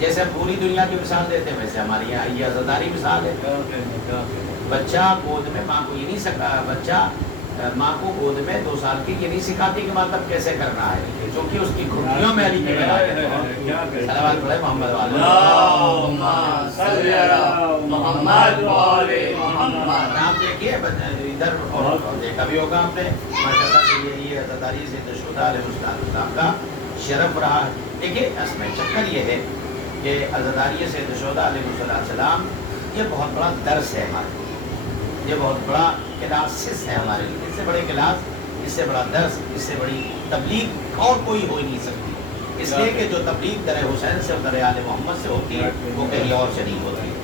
جیسے پوری دنیا کی مثال دیتے ہیں ویسے ہمارے یہاں یہ عزاداری مثال ہے. بچہ گود میں ماں کو یہ نہیں سکھا, بچہ ماں کو گود میں 2 سال کی یہ نہیں سکھاتی کہ مطلب کیسے کرنا ہے, کیونکہ اس کی گھٹنیوں میں علی کی صلوات پڑھے محمد والے. آپ دیکھیے ادھر اور دیکھا بھی ہوگا آپ نے ماشاءاللہ سے یہ عزاداری سے شہداء علیہ السلام کا شرف رہا ہے. دیکھیے اس میں چکر یہ ہے کہ عزاداری سے شہداء علیہ السلام یہ بہت بڑا درس ہے ہمارے لیے، یہ بہت بڑا کلاسس ہے ہمارے لیے، اس سے بڑے کلاس، اس سے بڑا درس، اس سے بڑی تبلیغ اور کوئی ہو ہی نہیں سکتی، اس لیے کہ جو تبلیغ در حسین سے اور در آل محمد سے ہوتی ہے وہ کہیں اور سے نہیں ہوتی ہے۔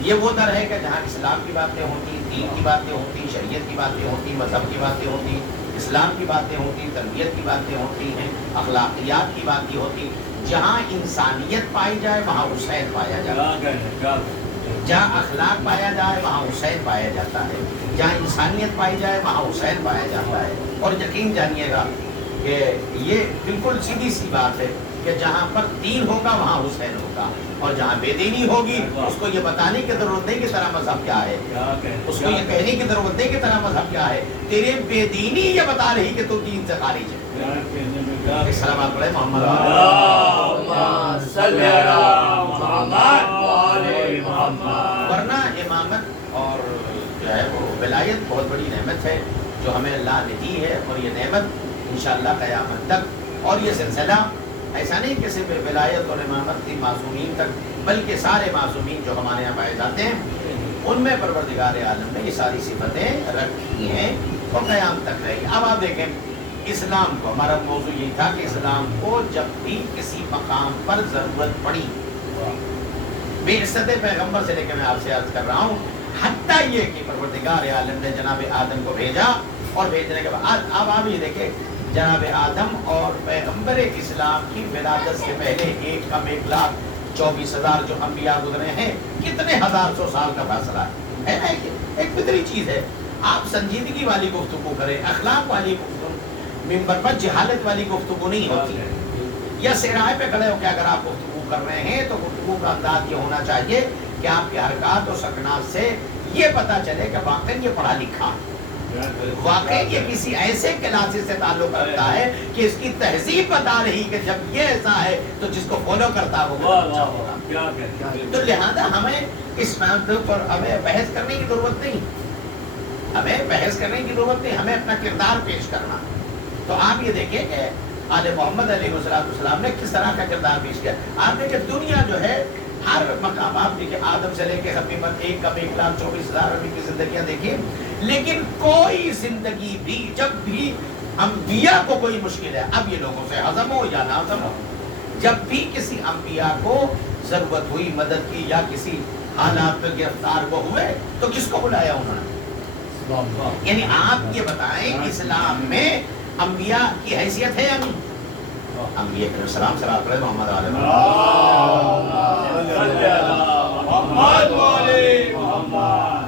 یہ وہ در ہے کہ جہاں اسلام کی باتیں ہوتی، دین کی باتیں ہوتی، شریعت کی باتیں ہوتی، مذہب کی باتیں ہوتی، اسلام کی باتیں ہوتی، تربیت کی باتیں ہوتی ہیں، اخلاقیات کی باتیں ہوتی، جہاں انسانیت پائی جائے وہاں حسین پایا جاتا ہے، جہاں اخلاق پایا جائے وہاں حسین پایا جاتا ہے، جہاں انسانیت پائی جائے وہاں حسین پایا جاتا ہے۔ اور یقین جانیے گا کہ یہ بالکل سیدھی سی بات ہے کہ جہاں پر دین ہوگا وہاں حسین ہوگا، اور جہاں بے دینی ہوگی اس کو یہ بتانے کی ضرورت نہیں کہ تیرا مذہب کیا ہے، اس کو یہ کہنے کی ضرورت نہیں کہ تیرا مذہب کیا ہے، تیرے بے دینی یہ بتا رہی کہ تو دین سے خارج ہے۔ سلام پڑھے محمد ورنہ امامت اور جو ہے وہ ولایت بہت بڑی نعمت ہے جو ہمیں اللہ نے دی ہے، اور یہ نعمت انشاءاللہ قیامت تک، اور یہ سلسلہ ایسا نہیں کہ صرف ولایت اور امامت کی معصومین تک، بلکہ سارے معصومین جو ہمارے یہاں پائے جاتے ہیں ان میں پروردگار عالم نے یہ ساری صفتیں رکھی ہیں اور قیام تک رہی۔ اب آپ دیکھیں اسلام کو، ہمارا موضوع یہ تھا کہ اسلام کو جب بھی کسی مقام پر ضرورت پڑی، بعثت پیغمبر سے لے کے میں آپ سے عرض کر رہا ہوں، حتیٰ یہ کہ پروردگار عالم نے جناب آدم کو بھیجا، اور بھیجنے کے بعد اب آپ یہ دیکھیں جناب آدم اور پیغمبر اسلام کی ولادت سے پہلے 1,24,000 جو انبیاء گزرے ہیں، کتنے ہزار سو سال کا فاصلہ ہے نا، ایک فطری چیز ہے۔ آپ سنجیدگی والی گفتگو کریں، اخلاق والی گفتگو، منبر پر جہالت والی گفتگو نہیں ہوتی ہے، یا سرائے پہ کھڑے ہو کے اگر آپ گفتگو کر رہے ہیں تو گفتگو کا انداز یہ ہونا چاہیے کہ آپ کی حرکات اور سکنات سے یہ پتا چلے کہ واقعی یہ پڑھا لکھا ہے، واقعی یہ کسی ایسے کلاسز سے تعلق رکھتا ہے کہ اس کی تہذیب بتا رہی کہ جب یہ ایسا ہے تو جس کو فالو کرتا ہے وہ اچھا ہوگا۔ تو لہذا ہمیں اس معاملے پر ہمیں بحث کرنے کی ضرورت نہیں، ہمیں بحث کرنے کی ضرورت نہیں، ہمیں اپنا کردار پیش کرنا۔ تو آپ یہ دیکھیں کہ آل محمد علیہ السلام نے کس طرح کا کردار پیش کیا۔ آپ دیکھیں دنیا جو ہے ہر مقام، آپ دیکھیں آدم سے لے کے تقریباً 1,24,000 ابھی کی زندگیاں دیکھیں، لیکن کوئی زندگی بھی جب بھی انبیاء کو کوئی مشکل ہے، اب یہ لوگوں سے ہضم ہو یا نہ ہضم ہو، جب بھی کسی انبیاء کو ضرورت ہوئی مدد کی یا کسی حالات میں گرفتار کو ہوئے تو کس کو بلایا انہوں نے؟ یعنی آپ یہ بتائیں اسلام میں انبیاء کی حیثیت ہے یا نہیں؟ انبیاء کریم سلام صلی اللہ محمد علیہ محمد۔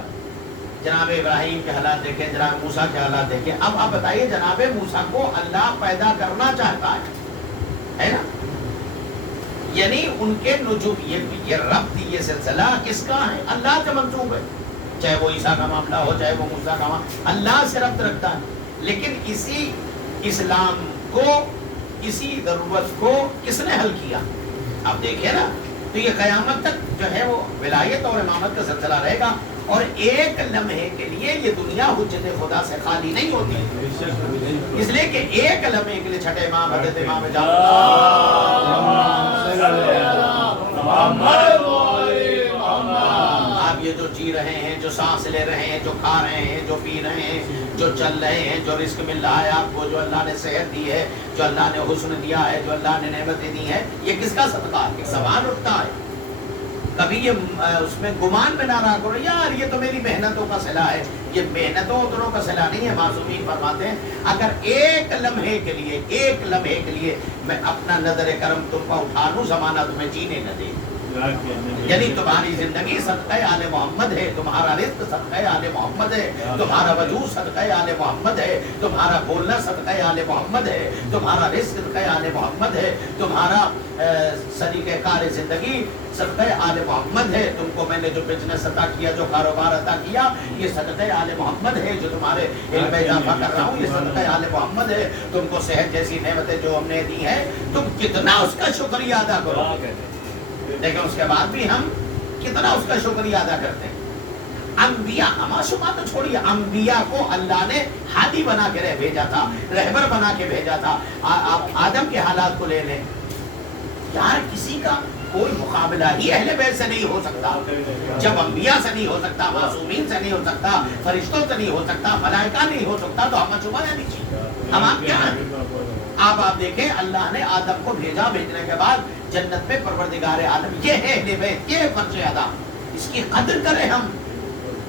جناب ابراہیم کے حالات دیکھیں، جناب موسیٰ کے حالات دیکھیں۔ اب آپ بتائیے جناب موسیٰ کو اللہ پیدا کرنا چاہتا ہے نا، یعنی ان کے نجوم، یہ ربط، یہ سلسلہ کس کا ہے؟ اللہ کا منسوب ہے، چاہے وہ عیسیٰ کا معاملہ ہو چاہے وہ موسیٰ کا معاملہ، اللہ سے ربط رکھتا ہے۔ لیکن اسی اسلام کو، اسی ضرورت کو کس نے حل کیا؟ آپ دیکھیں نا، تو یہ قیامت تک جو ہے وہ ولایت اور امامت کا سلسلہ رہے گا، اور ایک لمحے کے لیے یہ دنیا حجت خدا سے خالی نہیں ہوتی، اس لیے کہ ایک لمحے کے لیے چھٹے امام حضرت امام آپ یہ جو جی رہے ہیں، جو سانس لے رہے ہیں، جو کھا رہے ہیں، جو پی رہے ہیں، جو چل رہے ہیں، جو رزق مل رہا ہے آپ کو، جو اللہ نے صحت دی ہے، جو اللہ نے حسن دیا ہے، جو اللہ نے نعمتیں دی ہیں، یہ کس کا صدقہ ہے؟ سوال اٹھتا ہے، کبھی یہ اس میں گمان میں نہ رہا کرو یار یہ تو میری محنتوں کا صلہ ہے، یہ محنتوں اتروں کا صلہ نہیں ہے۔ معصومین فرماتے ہیں اگر ایک لمحے کے لیے میں اپنا نظر کرم تم پر اٹھا لوں، زمانہ تمہیں جینے نہ دے، یعنی تمہاری زندگی صدقہ آل محمد ہے، تمہارا رزق صدقہ آل محمد ہے، تمہارا وجود صدقہ آل محمد ہے، تمہارا بولنا صدقہ آل محمد ہے، تمہارا رزق صدقہ آل محمد ہے، تمہارا سلیقہ کار زندگی صدقہ آل محمد ہے، تم کو میں نے جو بزنس عطا کیا، جو کاروبار عطا کیا، یہ صدقہ آل محمد ہے، جو تمہارے علم اضافہ کر رہا ہوں یہ صدقہ آل محمد ہے، تم کو صحت جیسی نعمتیں جو ہم نے دی ہیں تم کتنا اس کا شکریہ ادا کرو، لیکن اس کے بعد بھی ہم کتنا اس کا شکریہ ادا کرتے ہیں۔ انبیاء، معصومات تو چھوڑیے، انبیاء کو اللہ نے ہادی بنا کے بھیجا تھا، رہبر بنا کے بھیجا تھا۔ آپ آدم کے حالات کو لے لیں، یار کسی کا کوئی مقابلہ ہی اہل بیت سے نہیں ہو سکتا. جب انبیاء سے نہیں ہو سکتا، معصومین سے نہیں ہو سکتا، فرشتوں سے نہیں ہو سکتا، ملائکہ نہیں ہو سکتا، تو ہم چھپایا نہیں چاہیے. ہم آپ کیا ہیں؟ آپ دیکھیں اللہ نے آدم کو بھیجا، بھیجنے کے بعد جنت میں پروردگار عالم یہ ہے اہل بیت، یہ ہے فرض ادا. اس کی قدر کریں، ہم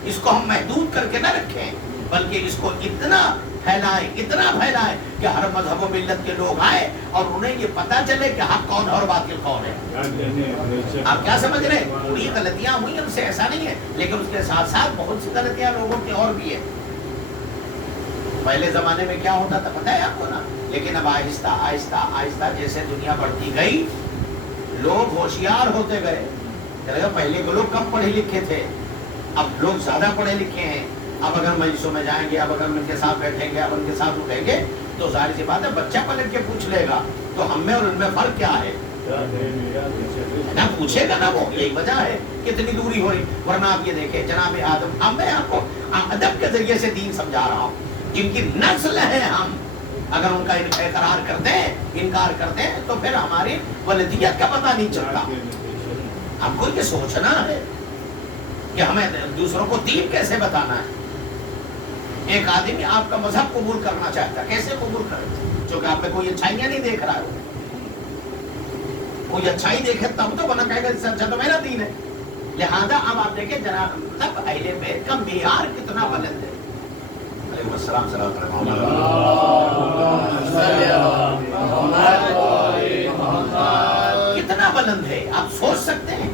اس کو ہم محدود کر کے نہ رکھیں، بلکہ اس کو اتنا پھیلائیں کہ ہر مذہب و ملت کے لوگ آئے اور انہیں یہ پتا چلے کہ حق کون ہے اور باطل کون ہے. آپ کیا سمجھ رہے ہیں؟ پوری غلطیاں ہوئی ان سے، ایسا نہیں ہے، لیکن اس کے ساتھ ساتھ بہت سی غلطیاں لوگوں کی اور بھی ہیں. پہلے زمانے میں کیا ہوتا تھا پتہ ہے آپ کو نا؟ لیکن اب آہستہ آہستہ آہستہ جیسے دنیا بڑھتی گئی، لوگ ہوشیار ہوتے گئے. پہلے کے لوگ کم پڑھے لکھے تھے، اب لوگ زیادہ پڑھے لکھے ہیں. اب اگر مجلسوں میں جائیں گے، اب اگر ان کے ساتھ بیٹھیں گے، اب ان کے ساتھ اٹھیں گے، تو ظاہر سی بات ہے بچہ پلٹ کے پوچھ لے گا تو ہم میں اور ان میں فرق کیا ہے نہ پوچھے گا نا. وہ یہی وجہ ہے کتنی دوری ہوئی. ورنہ آپ یہ دیکھیں جناب آدم، اب میں آپ کو ادب کے ذریعے سے دین سمجھا رہا ہوں. جن کی نسل ہے ہم اگر ان کا اقرار کرتے ہیں، انکار کرتے ہیں، تو پھر ہماری ولدیت کا پتہ نہیں چلتا. آپ کو یہ سوچنا ہے کہ ہمیں دوسروں کو دین کیسے بتانا ہے. ایک آدمی آپ کا مذہب قبول کرنا چاہتا ہے، کیسے قبول کرے؟ جو کہ آپ میں کوئی اچھائیاں نہیں دیکھ رہا ہے. کوئی اچھائی دیکھے تب تو، ورنہ کہے گا اس سے اچھا تو میرا دین ہے. لہذا اب آپ دیکھیں جناب مطلب اہل بیت کا معیار کتنا بلند ہے. علیکم السلام کتنا بلند ہے آپ سوچ سکتے ہیں.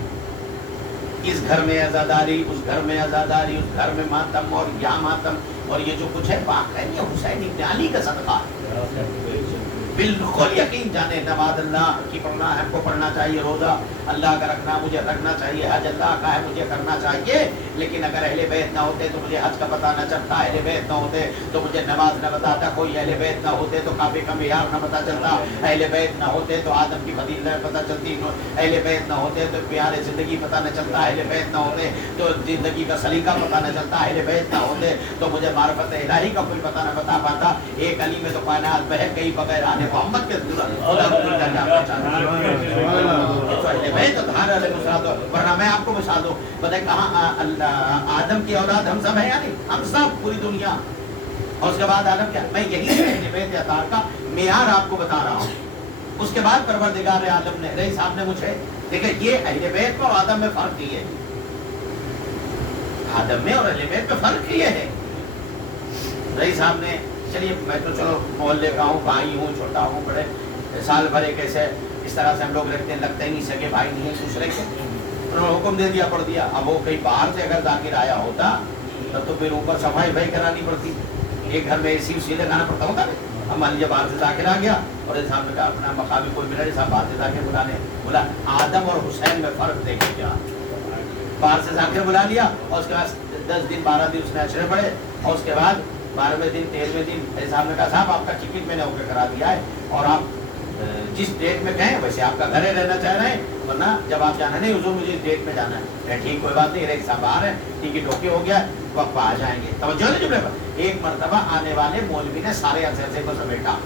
اس گھر میں عزاداری، اس گھر میں عزاداری، اس گھر میں ماتم اور یا ماتم، اور یہ جو کچھ ہے پاک ہے، یہ حسین ابن علی کا صدقہ ہے. بالکل یقین جانے نماز اللہ کی پڑھنا ہے، ہم کو پڑھنا چاہیے، روزہ اللہ کا رکھنا مجھے رکھنا چاہیے، حج اللہ کا ہے مجھے کرنا چاہیے. لیکن اگر اہل بیت نہ ہوتے تو مجھے حج کا پتہ نہ چلتا، اہل بیت نہ ہوتے تو مجھے نماز نہ بتاتا کوئی، اہل بیت نہ ہوتے تو کعبے کا معیار نہ پتہ چلتا، اہل بیت نہ ہوتے تو آدم کی فضیلت نہ پتہ چلتی، اہل بیت نہ ہوتے تو پیارے زندگی پتہ نہ چلتا، اہل بیت نہ ہوتے تو زندگی کا سلیقہ پتہ نہ چلتا، اہل بیت نہ ہوتے تو مجھے معرفت الہی کا کوئی پتہ نہ بتا پاتا. ایک علی میں تو کائنات بہک گئی بغیر آنے محمد کے ورنہ میں آپ کو بتا دوں، پتہ کہاں آدم کی اولاد ہم سب ہیں، یعنی ہم سب پوری دنیا. اور اس کے بعد آدم کیا، میں یہی اہل بیت اطہار کا معیار آپ کو بتا رہا ہوں. اس کے بعد پروردگار عالم نے رئیس صاحب نے مجھے دیکھیں یہ اہل بیت میں اور آدم میں فرق یہ ہے، آدم میں اور اہل بیت میں فرق یہ ہے. رئیس صاحب نے چلیے میں تو چلو محلے کا ہوں، بھائی ہوں، چھوٹا ہوں، بڑے سال بھر ایک ایسے اس طرح سے ہم لوگ رکھتے ہیں، لگتے نہیں سکے بھائی نہیں ہے دوسرے کے. انہوں نے حکم دے دیا، پڑھ دیا. اب وہ کہیں باہر سے اگر ذاکر آیا ہوتا تب تو پھر اوپر صفائی بھائی کرانی پڑتی، ایک گھر میں اے سی اسی لگانا پڑتا ہوتا. اب مان لیجیے باہر سے ذاکر آ گیا اور صاحب نے کہا اپنا مقامی کوئی ملا نہیں، صاحب باہر سے ذاکر بلانے، بولا آدم اور حسین میں فرق دیکھیں کیا. باہر سے ذاکر بلا لیا اور اس کے بعد 10 دن 12 دن اس نے اشرے پڑے، اور اس کے بعد 12ویں دن 13ویں دن صاحب نے کہا صاحب آپ کا ٹکٹ میں نے ہو کے کرا دیا ہے اور آپ جس ڈیٹ میں کہیں ویسے آپ کا گھر رہنا چاہ رہے ہیں، ورنہ جب آپ جانا نہیں حضور مجھے اس ڈیٹ میں جانا ہے. ٹھیک کوئی بات نہیں، ایک صاحب باہر ہے، ٹکٹ اوکے ہو گیا، وقت پہ آ جائیں گے. توجہ نہیں جملے پر. ایک مرتبہ آنے والے مولوی نے سارے عرصے کو سمیٹا،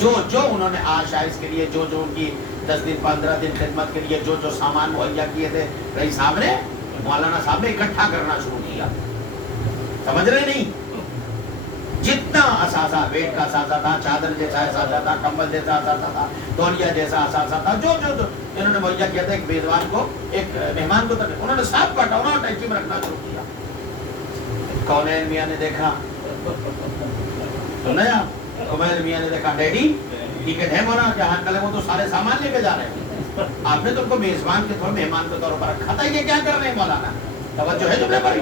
جو انہوں نے آشائش کے لیے جو ان کی 10 دن 15 دن خدمت کے لیے جو سامان مہیا کیے تھے، رئیس صاحب نے مولانا صاحب نے اکٹھا کرنا شروع کیا. سمجھ رہے نہیں؟ جتنا اثاثہ، بیڈ کا اثاثہ تھا، چادر جیسا اثاثہ تھا، کمبل جیسا اثاثہ تھا، تولیہ جیسا اثاثہ تھا، جو انہوں نے مہیا کیا تھا ایک میزبان کو، ایک مہمان کو، انہوں نے سب کا ٹونا ٹینکی میں رکھنا شروع کیا. کونین میاں نے دیکھا، سنا کونین میاں نے دیکھا ڈیڈی ٹکٹ ہے مولانا کیا حال وہ تو سارے سامان لے کے جا رہے ہیں، آپ نے تو ان کو میزبان کے طور مہمان کے طور پر رکھا تھا، یہ کیا کر رہے ہیں مولانا. توجہ ہے جملے پر.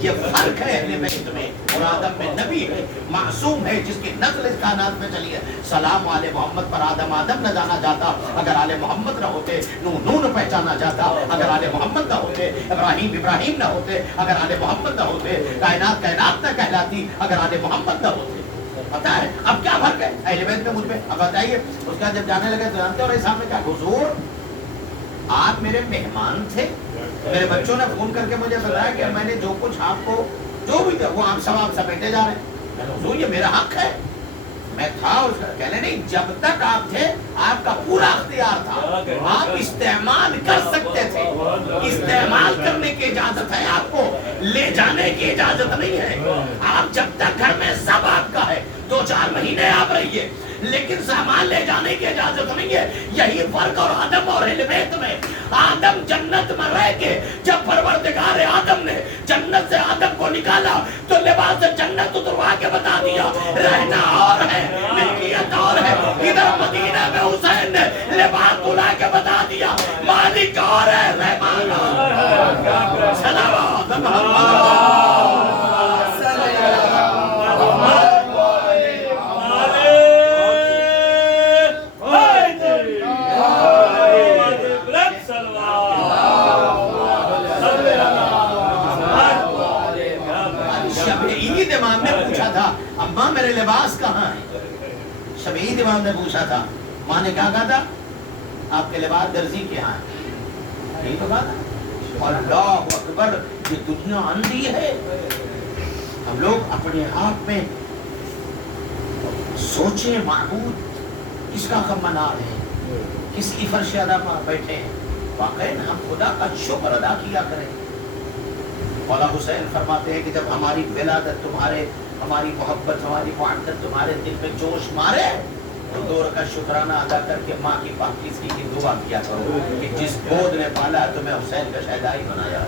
یہ فرق ہے اہل بیت میں اور آدم میں. نبی ہے، معصوم ہے، جس کی نسل اس کائنات میں چلی ہے. سلام آل محمد پر آدم نہ جانا جاتا اگر آل محمد نہ ہوتے، نو نہ پہچانا جاتا اگر آل محمد نہ ہوتے، ابراہیم نہ ہوتے اگر آل محمد نہ ہوتے، کائنات نہ کہلاتی اگر آل محمد نہ ہوتے. پتا ہے اب کیا فرق ہے اہل بیت میں مجھ میں. اب بتائیے اس کا جب جانے لگے تو جانتے اور سامنے کیا، حضور آپ میرے مہمان تھے. میرے بچوں نے فون کر کے مجھے بتایا کہ میں نے جو کچھ آپ کو جو بھی تھا وہ آپ سب سمیٹے جا رہے ہیں. حضور یہ میرا حق ہے، میں تھا اس کا کہنے نہیں، جب تک آپ تھے آپ کا پورا اختیار تھا، آپ استعمال کر سکتے تھے، استعمال کرنے کی اجازت ہے آپ کو، لے جانے کی اجازت نہیں ہے۔ آپ جب تک گھر میں سب آپ کا ہے 2-4 مہینے آپ رہیے، لیکن سامان لے جانے کی اجازت نہیں ہے۔ یہی فرق اور آدم اور اہل بیت میں، آدم جنت میں رہ کے جب پروردگار آدم نے جنت سے آدم کو نکالا تو لباس جنت اتروا کے بتا دیا رہنا اور ہے، ملکیت اور ہے۔ ادھر مدینہ میں حسین نے لباس دلا کے بتا دیا مالک اور ہے، رحمان اور ہے۔ صلوات محمد امام نے پوچھا تھا اماں میرے لباس کہاں ہے؟ شبعید امام نے پوچھا تھا، ماں نے کہا تھا آپ کے لباس درزی کے ہاں ہے، یہی تو کہا تھا۔ اللہ اکبر، یہ دنیا اندھی ہے۔ ہم لوگ اپنے آپ میں سوچیں معبود کس کا کم منا رہے ہیں، کس کی فرش ادا پر بیٹھے ہیں۔ واقعی ہم خدا کا شکر ادا کیا کریں۔ مولا حسین فرماتے ہیں کہ جب ہماری ولادت تمہارے، ہماری محبت، ہماری معدت تمہارے دل میں جوش مارے تو 2 رکعت شکرانہ ادا کر کے ماں کی پاکیزگی کی دعا کیا کرو کہ جس گود نے پالا تمہیں حسین کا شہدائی بنایا۔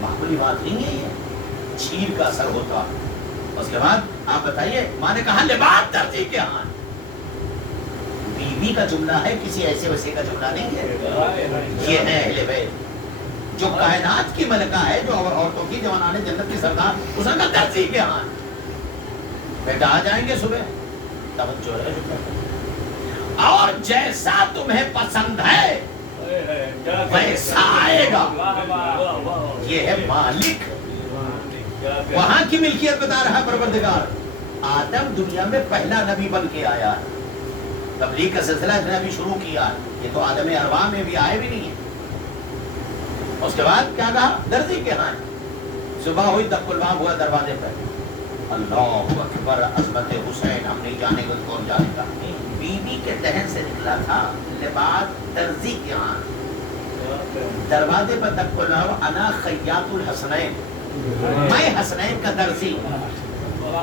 معمولی بات نہیں ہے یہ، چھیر کا اثر ہوتا۔ اس کے بعد آپ بتائیے، ماں نے کہا لباس درزی کے ہاں، بیوی کا جملہ ہے، کسی ایسے ویسے کا جملہ نہیں ہے۔ یہ ہے اہل بیت جو کائنات کی ملکہ ہے، جو عورتوں کی جوانان جنت کی سردار، اس کا درزی کے ہاں بیٹا آ جائیں گے صبح، توجہ ہے، اور جیسا تمہیں پسند ہے ویسا آئے گا۔ یہ ہے مالک، وہاں کی ملکیت بتا رہا پروردگار۔ آدم دنیا میں پہلا نبی بن کے آیا ہے، تبلیغ کا سلسلہ اس نے ابھی شروع کیا، یہ تو عالم ارواح میں بھی آئے بھی نہیں ہے۔ اس کے بعد کیا کہا؟ درزی کے ہاں۔ صبح ہوئی دق الباب ہوا دروازے پر، اللہ اکبر، عظمت حسین، ہم نہیں جانے گا کون جانے گا۔ بیوی کے دہن سے نکلا تھا لباس درزی کے ہاں، دروازے پر دق الباب، انا خیاط الحسنین، میں حسنین کا درزی۔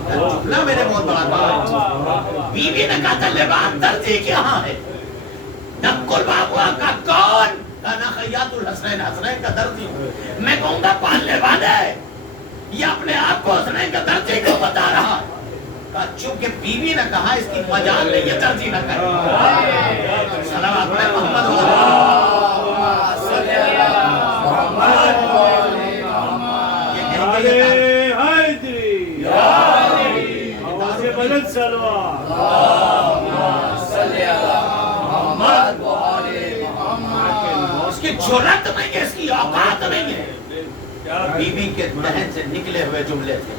جملہ میں نے بہت بڑا کہا، بیوی نے کہا تھا لباس درزی کے ہاں ہے، دق الباب ہوا کا کون؟ انا خیاط الحسنین، حسنین کا درزی ہوں۔ میں کہوں گا پالنے والے، یہ اپنے آپ کو حسنین کا درزی کیوں بتا رہا؟ کہا چونکہ بیوی نے کہا اس کی مجال نہیں ہے درزی نہ کرے۔ صلوات محمد اس کی جرات نہیں ہے، اس کی اوقات نہیں ہے۔ بیوی کے دہن سے نکلے ہوئے جملے تھے۔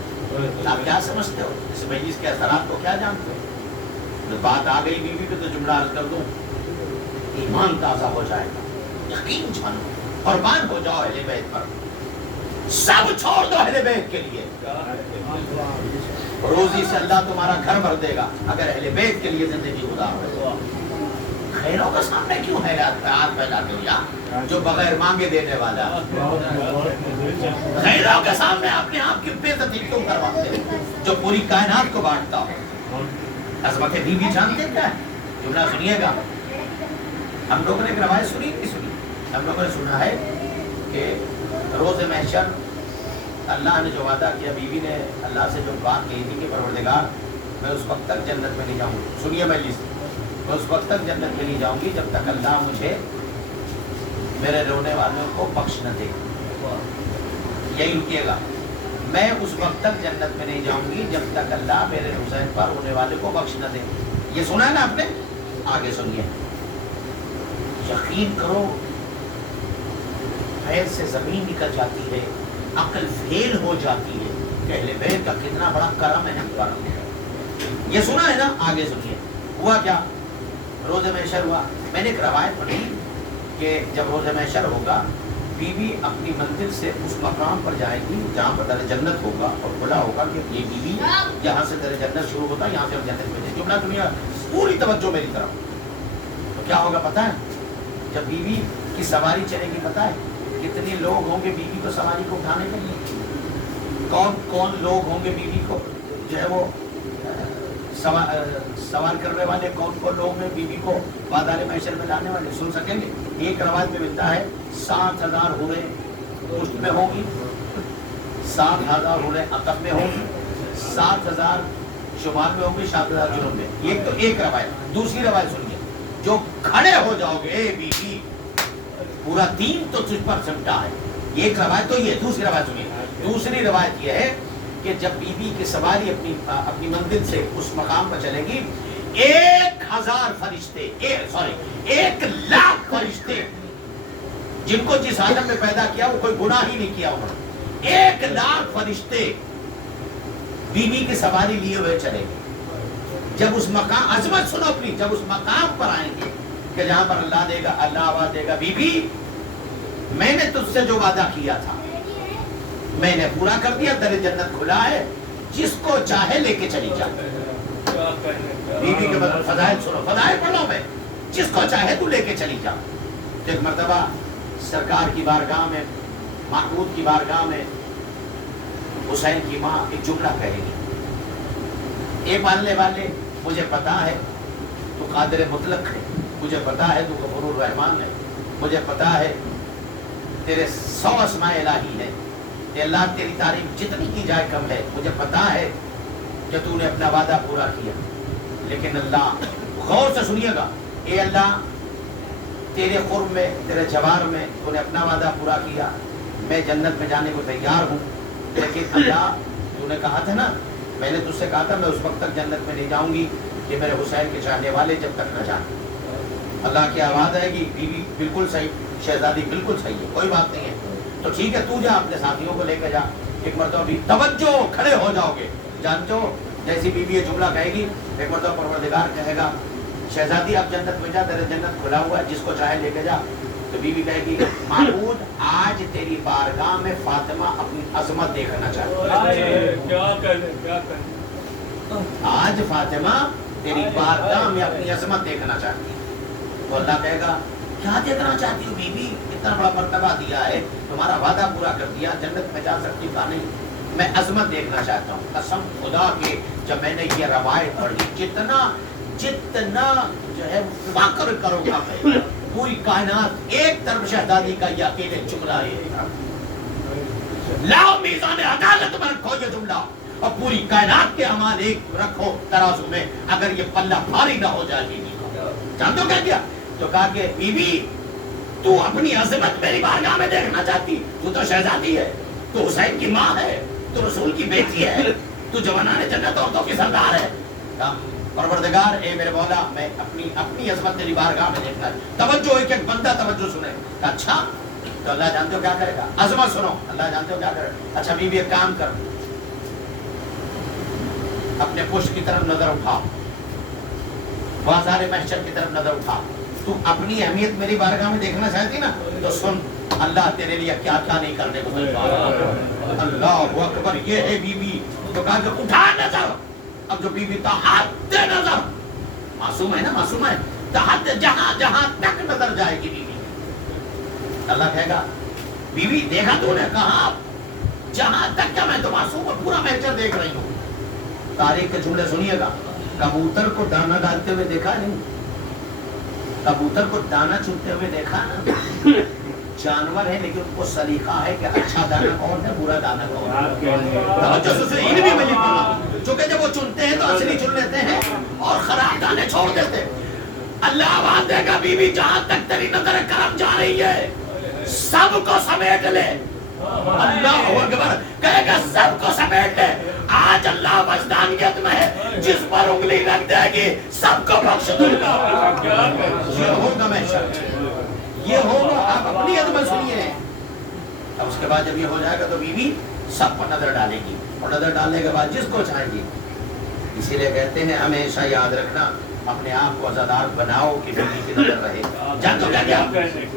آپ کیا سمجھتے ہو اس مجلس کے اثرات کو، کیا جانتے ہو؟ بات آ گئی بیوی پہ تو جملہ عرض کر دوں، ایمان تازہ ہو جائے گا، یقین جانو، قربان ہو جاؤ اہل بیت پر، سب چھوڑ دو اہل بیت کے لیے۔ روزی سے اللہ تمہارا گھر بھر دے گا اگر اہل بیت کے لیے زندگی گزار ہو۔ خیروں کے سامنے کیوں ہاتھ پھیلاتے ہو یار، جو بغیر مانگے دینے والا؟ خیروں کے سامنے اپنے آپ کی بے عزتی کیوں کرواتے ہو جو پوری کائنات کو بانٹتا ہو؟ عظمت بیوی جانتے کیا ہے؟ جملہ سنیے گا، ہم لوگوں نے ایک روایت سنی نہیں سنی، ہم لوگوں نے سنا ہے کہ روز محشر اللہ نے جو وعدہ کیا، بیوی نے اللہ سے جو بات کہی تھی کہ پروردگار میں اس وقت تک جنت میں نہیں جاؤں گی، سنیے مجلس، میں اس وقت تک جنت میں نہیں جاؤں گی جب تک اللہ مجھے میرے رونے والوں کو بخش نہ دے۔ یہی رکیے گا، میں اس وقت تک جنت میں نہیں جاؤں گی جب تک اللہ میرے حسین پر رونے والے کو بخش نہ دے۔ یہ سنا ہے نا آپ نے؟ آگے سنیے، یقین کرو پیر سے زمین نکل جاتی ہے، عقل فیل ہو جاتی ہے کہ اہل بیت کا کتنا بڑا کرم ہے، کرم ہے۔ یہ سنا ہے نا؟ آگے سنیے، ہوا کیا؟ روز محشر ہوا۔ میں نے ایک روایت پڑھی کہ جب روز محشر ہوگا بیوی اپنی منزل سے اس مقام پر جائے گی جہاں پر در جنت ہوگا اور کھلا ہوگا کہ یہ بیوی یہاں سے در جنت شروع ہوتا ہے، یہاں سے ہم جنت میں جائیں۔ جملہ دنیا پوری توجہ میری طرف، تو کیا ہوگا پتہ ہے؟ جب بیوی کی سواری چلے گی، پتہ ہے کتنے لوگ ہوں گے بیوی کو سواری کو اٹھانے کے لیے؟ کون کون لوگ ہوں گے بیوی کو جو ہے وہ سوار کرنے والے؟ کون کون لوگ ہیں بیوی کو بازار محشر میں لانے والے؟ سن سکیں گے؟ ایک روایت میں ملتا ہے 7,000 حوریں پشت میں ہوں گی، 7,000 حوریں عقب میں ہوں گی، 7,000 شمال میں ہوں گی، 7,000 جنوب میں۔ ایک تو ایک روایت۔ دوسری روایت سنیے، جو کھڑے ہو جاؤ گے اے بیوی، پورا دین تو تجھ پر سمٹا ہے۔ ایک روایت تو یہ، دوسری روایت سنیے۔ دوسری روایت یہ ہے کہ جب بیوی کی سواری اپنی منزل سے اس مقام پر چلے گی، 1,000 فرشتے 1,00,000 فرشتے جن کو جس عالم میں پیدا کیا وہ کوئی گناہ ہی نہیں کیا انہوں نے، 1,00,000 فرشتے بیوی کی سواری لیے ہوئے چلے گے۔ جب اس مقام، عظمت سنو اپنی، جب اس مقام پر آئیں گے کہ جہاں پر اللہ آواز دے گا، بیوی میں نے تجھ سے جو وعدہ کیا تھا میں نے پورا کر دیا، در جنت کھلا ہے، جس کو چاہے لے کے چلی جا۔ بیوی کے فضائل سنو، فضائل پڑھو میں، جس کو چاہے تو لے کے چلی جا۔ ایک مرتبہ سرکار کی بارگاہ میں، محمود کی بارگاہ میں حسین کی ماں ایک جملہ کہے گی، اے پالنے والے مجھے پتا ہے تو قادر مطلق ہے، مجھے پتا ہے تو غفور الرحمن ہے، مجھے پتا ہے تیرے 100 اسماء الہی ہے، اے اللہ تیری تعریف جتنی کی جائے کم ہے، مجھے پتا ہے کہ تو نے اپنا وعدہ پورا کیا، لیکن اللہ، غور سے سنیے گا، اے اللہ تیرے قرب میں، تیرے جوار میں تو نے اپنا وعدہ پورا کیا، میں جنت میں جانے کو تیار ہوں، لیکن اللہ تو نے کہا تھا نا، میں نے تجھ سے کہا تھا میں اس وقت تک جنت میں نہیں جاؤں گی کہ میرے حسین کے چاہنے والے جب تک نہ جائیں۔ اللہ کی آواز آئے گی، بیوی بالکل صحیح، شہزادی بالکل صحیح ہے، کوئی بات نہیں ہے، تو ٹھیک ہے تو جا اپنے ساتھیوں کو لے کے جا۔ ایک مرتبہ بھی توجہ، کھڑے ہو جاؤ گے، جانتے ہو جیسی بیوی یہ جملہ کہے گی، ایک مرتبہ پروردگار کہے گا شہزادی آپ جنت میں جا، تیرے جنت کھلا ہوا ہے، جس کو چاہے لے کے جا، تو بیوی کہے گی محمود آج تیری بارگاہ میں فاطمہ اپنی عظمت دیکھنا چاہتی ہے، آج فاطمہ تیری بارگاہ میں اپنی عظمت دیکھنا چاہتی ہے۔ تو اللہ کہے گا کیا دیکھنا چاہتی ہو بیوی، اتنا بڑا مرتبہ دیا ہے، تمہارا وعدہ پورا کر دیا، جنت میں جا سکتی کا نہیں، میں عظمت دیکھنا چاہتا ہوں۔ قسم خدا کے جب میں نے یہ روایت پڑھی، جتنا جو ہے فخر کرو گا میں، پوری کائنات ایک طرف شہزادی کا یہ اکیلے جملہ ہے، لاؤ میزان عدالت میں رکھو یہ جملہ، اور پوری کائنات کے اعمال ایک رکھو ترازو میں، اگر یہ پلہ بھاری نہ ہو جائے گی۔ جانتے ہو کیا کیا؟ تو کہا کہ بیوی تو اپنی عظمت میری بارگاہ میں دیکھنا چاہتی، تو شہزادی ہے، تو حسین کی ماں ہے، تو رسول کی بیٹی ہے، تو جوانان جنت عورتوں کی سردار ہے۔ پروردگار اے میرے مولا میں اپنی عظمت تیری بارگاہ میں دیکھنا ہے۔ توجہ، ایک بندہ توجہ سنے، اچھا تو اللہ جانتے ہو کیا کرے گا؟ عظمت سنو، اللہ جانتے ہو کیا کرے گا؟ اچھا بیوی ایک کام کر، اپنے پشت کی طرف نظر اٹھا، بازار محشر کی طرف نظر اٹھا، تو اپنی اہمیت میری بارگاہ میں دیکھنا چاہتی نا، تو سن اللہ تیرے لیے کیا کیا نہیں کرنے کو تیار۔ اللہ اکبر، یہ ہے بیوی۔ تو کہا کہ اٹھا نظر، اب جو بیوی تحت نظر، معصوم ہے نا، معصوم ہے، تحت جہاں جہاں تک نظر جائے گی بیوی، اللہ کہے گا بیوی دیکھا تو نے؟ کہا جہاں تک کیا، میں تو معصوم ہوں، پورا محشر دیکھ رہی ہوں۔ تاریخ کے جملے سنیے گا، کبوتر کو دانا ڈالتے ہوئے دیکھا نہیں، کبوتر کو دانا چنتے ہوئے دیکھا نا، جانور ہے لیکن ان کو سلیقہ ہے کہ اچھا دانا کون ہے، برا دانا کون ہے، چونکہ جب وہ چنتے ہیں تو اصلی چن لیتے ہیں اور خراب دانے چھوڑ دیتے ہیں۔ اللہ آواز دے گا بیوی جہاں تک تیری نظر کرم جا رہی ہے سب کو سمیٹ لے، اللہ اکبر، کہے گا سب کو سمیٹ لے، آج اللہ وجدانیت میں ہے، جس پر انگلی رکھ دے گی سب کو بخش دوں گا۔ یہ ہوگا محشر، یہ ہوگا۔ آپ اپنی عظمت سنیے، اب اس کے بعد جب یہ ہو جائے گا تو بیوی سب پر نظر ڈالے گی، اور نظر ڈالنے کے بعد جس کو چاہے گی۔ اسی لیے کہتے ہیں ہمیشہ یاد رکھنا اپنے آپ کو عزادار بناؤ کہ بیوی کی نظر رہے. جانتے ہو کیا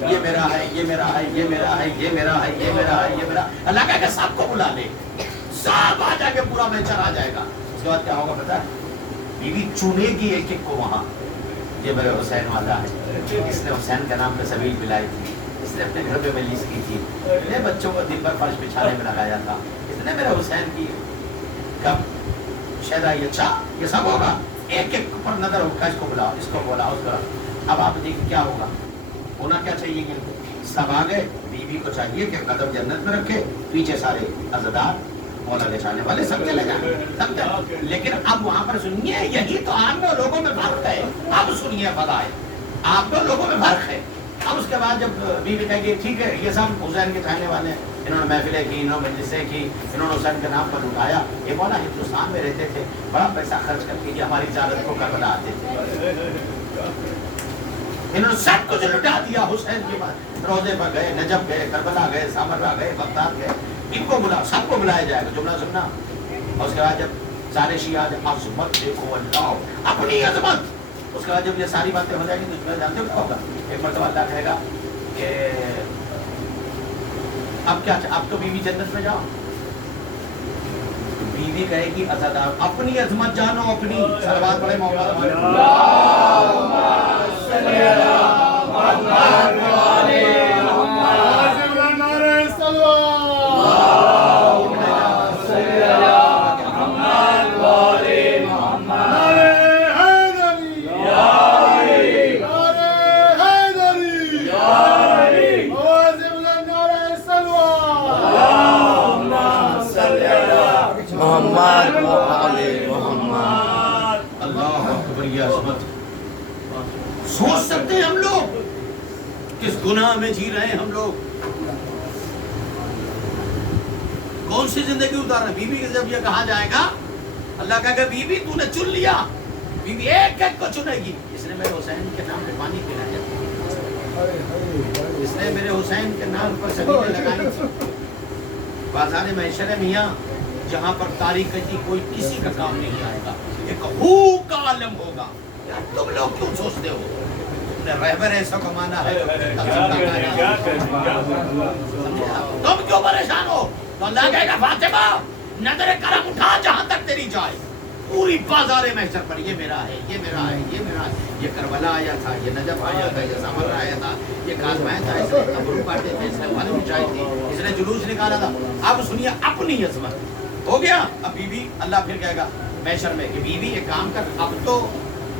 یہ میرا ہے، یہ میرا ہے، یہ میرا ہے، یہ میرا ہے، یہ میرا ہے، یہ میرا. اللہ کہے کہ سب کو بلا لے، سب آ جائے گا، پورا میچر آ جائے گا. اس کے بعد کیا ہوگا پتا ہے؟ بیوی چنے گی ایک ایک کو وہاں. یہ میرے حسین والا ہے، اس نے حسین کے نام پہ سبیل پلائی تھی، اس نے اپنے گھر پہ مجلس کی تھی، نے بچوں کو دن بھر فرش بچھانے میں لگایا تھا، اس نے میرے حسین کی کب شہدا. یہ اچھا یہ سب ہوگا، ایک ایک پر نظر ہوگا، اس کو بلاؤ، اس کو بلاؤ، اس کو. اب آپ دیکھیں کیا ہوگا. ہونا کیا چاہیے کہ سب آ گئے. بیوی کو چاہیے کہ قدم جنت میں رکھے، پیچھے سارے عزادار مولا لے جانے والے سب چلے جائیں، سب چلے. لیکن اب وہاں پر سنیے، یہی تو آپ دو لوگوں میں فرق ہے. اب سنیے فضائل، آپ دو لوگوں میں فرق ہے. اب اس کے بعد جب بیوی کہے گی ٹھیک ہے یہ سب حسین کے چاہنے والے ہیں، انہوں نے محفلیں کی، انہوں نے مجلسیں کی، انہوں نے حسین کے نام پر لٹایا. یہ مولا ہندوستان میں رہتے تھے، بڑا پیسہ خرچ کر کے ہماری زیارت کو کربلا آتے تھے، انہوں نے سب کچھ لٹا دیا. حسین کے بعد روزے پر گئے، نجف گئے، کربلا گئے، سامرا گئے، بغداد گئے. ان کو بلا، سب کو بلایا جائے گا. جملہ سننا. اور اس کے بعد جب سارے شیعہ عظمت دیکھو اللہ اپنی عظمت. اس کے بعد جب یہ ساری باتیں ہو جائیں گی تو اس میں جانتے ہو کیا ہوگا؟ ایک مرتبہ اللہ کہے گا کہ اب کیا، اب تو بیوی جنت میں جاؤ. بیوی کہے گی عزادار اپنی عظمت جانو، اپنی. صلوات پڑھے محمد سوچ سکتے ہیں ہم لوگ کس گناہ میں جی رہے ہیں ہم لوگ، کون سی زندگی اتار رہے ہیں. بیوی کے جب یہ کہا جائے گا، اللہ کہے گا بیوی تو نے چن لیا. بیوی ایک ایک کو چنے گی. اس نے میرے حسین کے نام پہ پانی پلایا، اس نے میرے حسین کے نام پر سبیلیں لگائی تھی. بازار محشر میاں جہاں پر تاریخ کی کوئی کسی کا کام نہیں آئے گا، ایک ہو کا عالم ہوگا. تم لوگ کیوں سوچتے ہو تم نے رہبر ایسا کمانا ہے، تم کیوں پریشان ہو؟ تو اللہ کہے گا فاطمہ نظر کرم اٹھا جہاں تک تیری جائے. پوری بازار محشر پر یہ میرا ہے، یہ میرا ہے، یہ میرا ہے. یہ کربلا آیا تھا، یہ نجف آیا تھا، یہ سامرا آیا تھا، یہ کاظمین تھا، اس نے تبرک کاٹے تھے، اس نے پھل اٹھائے تھے، اس نے جلوس نکالا تھا. اب سنیے اپنی عظمت ہو گیا. اب بیوی اللہ پھر کہے گا محشر میں کہ بیوی ایک کام کر، اب تو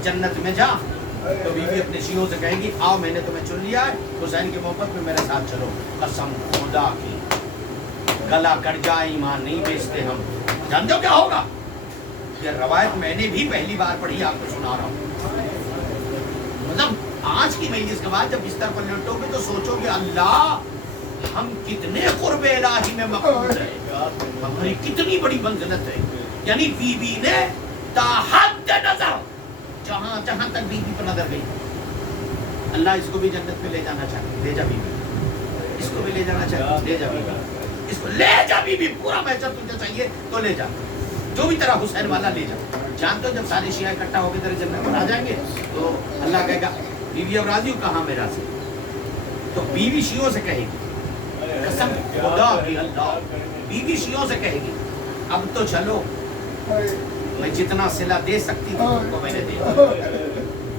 جنت میں جا. تو بیوی اپنے شیعوں سے کہے گی آؤ میں نے تمہیں چن لیا ہے، حسین کی محبت میں میرے ساتھ چلو. قسم خدا کی گلا کٹ جائے ایمان نہیں بیچتے ہم. جانتے ہو کیا ہوگا؟ یہ روایت میں نے بھی پہلی بار پڑھی، آپ کو سنا رہا ہوں. مطلب آج کی مجلس کے بعد جب بستر پر لیٹو گے تو سوچو گے اللہ ہم کتنے قرب الہی میں مقبول ہیں، ہماری کتنی بڑی منزلت ہے. یعنی بیوی نے تاحد نظر جہاں جہاں تک بیوی پر نظر گئی، اللہ اس کو بھی جنت میں لے جانا چاہتے. لے جا بیوی، اس کو بھی لے جانا چاہتے، لے جا بیوی، اس کو لے جا بیوی. پورا محشر تجھے چاہیے تو لے جا، جو بھی طرح حسین والا لے جا. جانتے ہو جب سارے شیعہ اکٹھا ہو کے تیرے جنت میں آ جائیں گے تو اللہ کہے گا بیوی اب راضی ہو کہاں میرا سے. تو بیوی شیعوں سے کہے گی، قسم خدا کی اللہ، بیوی شیعوں سے کہے گی اب تو چلو، میں جتنا صلہ دے سکتی تھی تم کو میں نے دیا.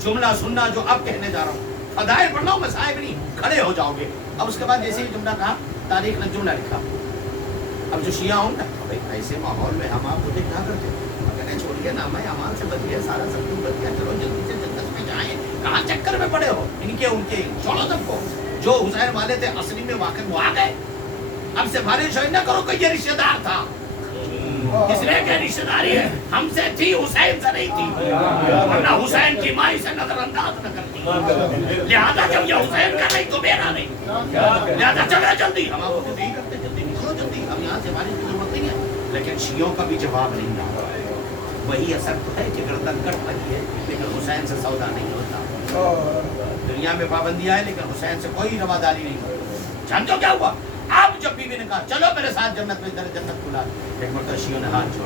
جملہ سننا جو اب کہنے جا رہا ہوں، فضائل پڑھ رہا ہوں میں، صاحب نہیں، کھڑے ہو جاؤ گے. اب اس کے بعد جیسے ہی جملہ کہا تاریخ نے جملہ لکھا. اب جو شیعہ ہوں نا ایسے ماحول میں ہم آپ کو کیا کرتے ہیں، چھوڑیے نا میں امان سے بچ گیا، سارا سب کچھ بچ گیا، چلو جلدی سے جنت میں جائیں. کہاں چکر میں پڑے ہو؟ ان کے چھوڑو سب کو. جو حسین والے تھے اصلی میں واقع وہ آ گئے. اب سفارش نہ کرو کہ یہ رشتہ دار تھا، اس لیے کہ رشتہ داری ہم سے تھی، حسین سے نہیں تھی، ورنہ حسین کی ماں سے نظر انداز نہ کرتی. لہذا جب یہ حسین کا نہیں تو میرا نہیں، لہذا چلے جلدی. ہم آپ کو نہیں کرتے، جلدی نکلو، جلدی، ہم یہاں سے بارش کی ضرورت نہیں ہے. لیکن شیعوں کا بھی جواب نہیں رہا. وہی اثر تو ہے کہ گردن کٹ پڑی ہے لیکن حسین سے سودا نہیں ہوتا. دنیا میں پابندیاں ہے لیکن حسین سے کوئی رواداری نہیں ہوتی. جانتے ہو کیا ہوا؟ اب جب بیوی نے کہا چلو میرے ساتھ جنت میں، جنت کھلا، ایک مرتبہ شیعوں نے ہاتھ چھوڑا.